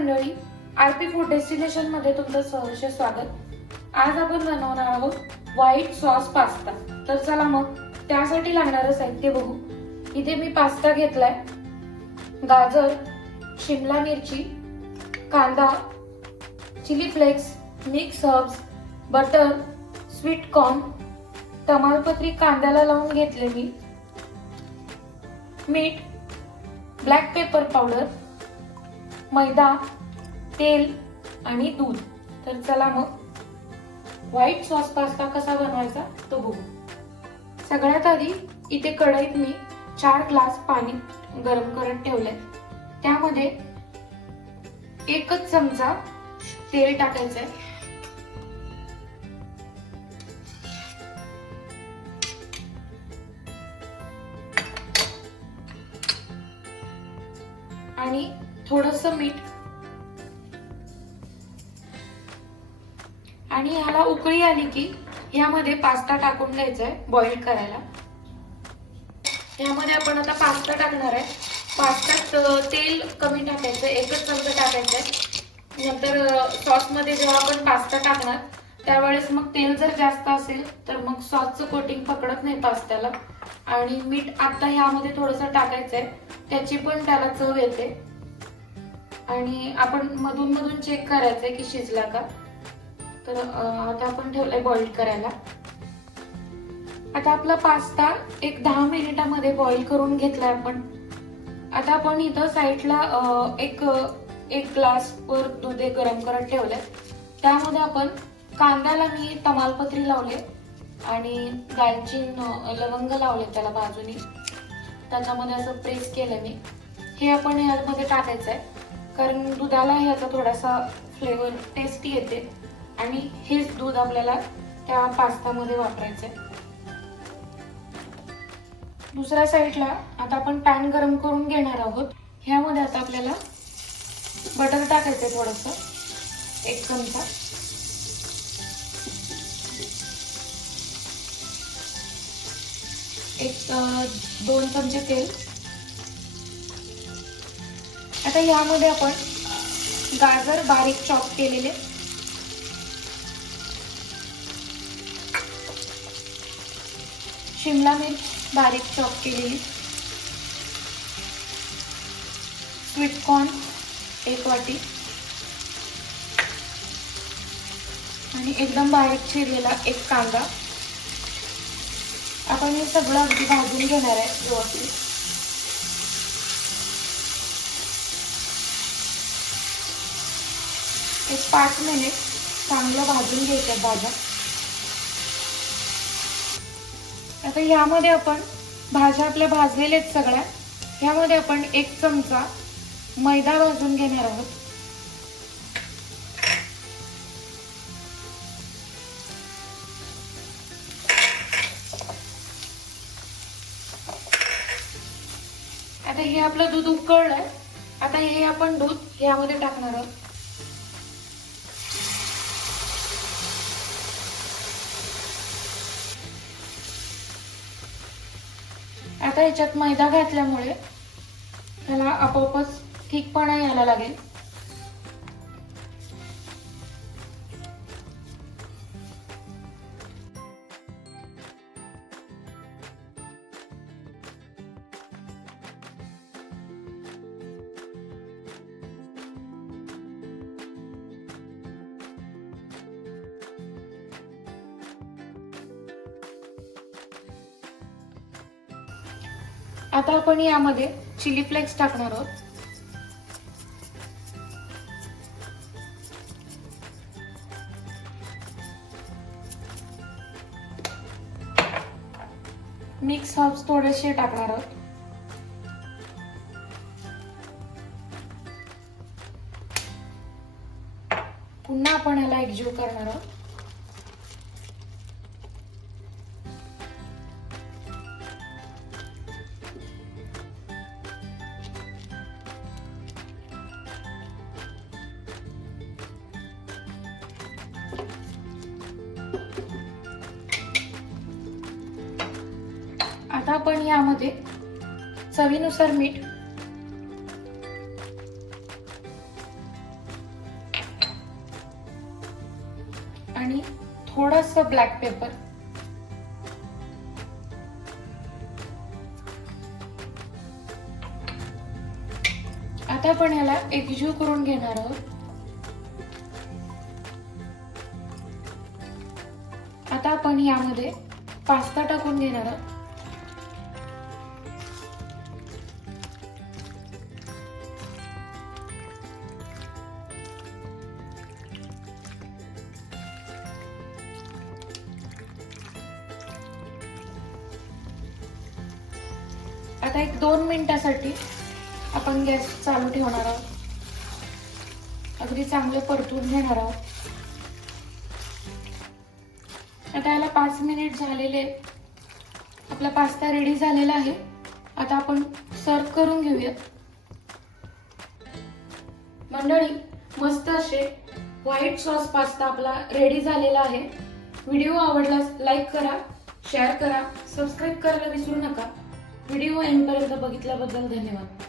मंडळी, RP food destination मध्ये तुमचं सहर्ष स्वागत। आज आपण बनवणार आहोत व्हाईट सॉस पास्ता। तर चला मग त्यासाठी लागणारे साहित्य बघू। इथे मी पास्ता घेतलाय, गाजर, शिमला मिरची, कांदा, chilli flakes, mix herbs, butter, sweet corn, तमालपत्री कांद्याला लावून घेतले मी, मीठ, ब्लॅक पेपर पावडर, मैदा, तेल आणि दूध। तर चला मग व्हाईट सॉस पास्ता कसा बनवायचा तो बघू। सगळ्यात आधी इथे कढईत मी 4 ग्लास पाणी गरम करत ठेवले। त्यामध्ये 1 चमचा तेल टाकायचंय, आणि थोडस मीठ, आणि ह्याला उकळी आली की ह्यामध्ये पास्ता टाकून द्यायचा आहे बॉईल करायला। ह्यामध्ये आपण आता पास्ता टाकणार आहे। पास्त्यात तेल कमी टाकायचं, 1 चमचा टाकायचं आहे। नंतर सॉस मध्ये जेव्हा आपण पास्ता टाकणार त्यावेळेस मग तेल जर जास्त असेल तर मग सॉसचं कोटिंग पकडत नाही पास्त्याला। आणि मीठ आता ह्यामध्ये थोडंसं टाकायचं आहे, त्याची पण त्याला चव येते। आणि आपण मधून मधून चेक करायचंय की शिजला का। तर आता आपण ठेवलंय बॉईल करायला। आता आपला पास्ता एक 10 मिनिटांमध्ये बॉईल करून घेतलाय आपण। आता आपण इथं साईडला एक ग्लास वर दूध गरम करत ठेवलंय। त्यामध्ये आपण कांद्याला मी तमालपत्री लावले आणि दालचीन लवंग लावले त्याला बाजूनी, त्याच्यामध्ये असं प्रेस केलं मी। हे आपण यामध्ये टाकायचंय कारण दुधाला ह्याचा थोडासा फ्लेवर टेस्टी येते आणि हेच दूध आपल्याला त्या पास्तामध्ये वापरायचंय। दुसऱ्या साईडला आता आपण पॅन गरम करून घेणार आहोत। ह्यामध्ये आता आपल्याला बटर टाकायचंय थोडंसं, 1 चमचा, एक 2 चमचे तेल। आता यामध्ये आपण गाजर बारीक चॉप केलेले, शिमला मिर्च बारीक चॉप केलेली, स्वीट कॉर्न 1 वाटी आणि एकदम बारीक चिरलेला 1 कांदा। आपण हे सगळं अगदी भाजून घेणार आहे व्यवस्थित। एक 5 मिनिट चांगलं भाजून घ्यायचं भाज्या। आता यामध्ये आपण भाज्या आपल्या भाजलेल्या आहेत सगळ्या, यामध्ये आपण 1 चमचा मैदा भाजून घेणार आहोत। आता हे आपलं दूध उकळलंय। आता हे आपण दूध यामध्ये टाकणार आहोत। आता याच्यात मैदा घातल्यामुळे त्याला आपोआपच ठीकपणा यायला लागेल। आता आपण यामध्ये चिली फ्लेक्स टाकणार आहोत। मिक्स हर्ब्स थोडेसे टाकणार आहोत। पुन्हा आपण याला एकजीव करणार आहोत। आता आपण यामध्ये चवीनुसार मीठ, थोडंसं ब्लॅक पेपर, आता आपण याला एकजीव करून घेणार आहोत. आता आपण यामध्ये पास्ता टाकून घेणार आहोत. आता एक 2 मिनिटासाठी आपण गॅस चालू ठेवणार आहोत. अगदी चांगले परतून घेणार आहोत. आता याला 5 मिनिट झालेले. आपला पास्ता रेडी झालेला आहे. आता आपण सर्व करून घेऊया. मंडळी, मस्त असे व्हाईट सॉस पास्ता आपला रेडी झालेला आहे. व्हिडिओ आवडल्यास लाईक करा, शेअर करा, सबस्क्राईब करायला विसरू नका. व्हिडिओ एंडपर्यंत बघितल्याबद्दल धन्यवाद.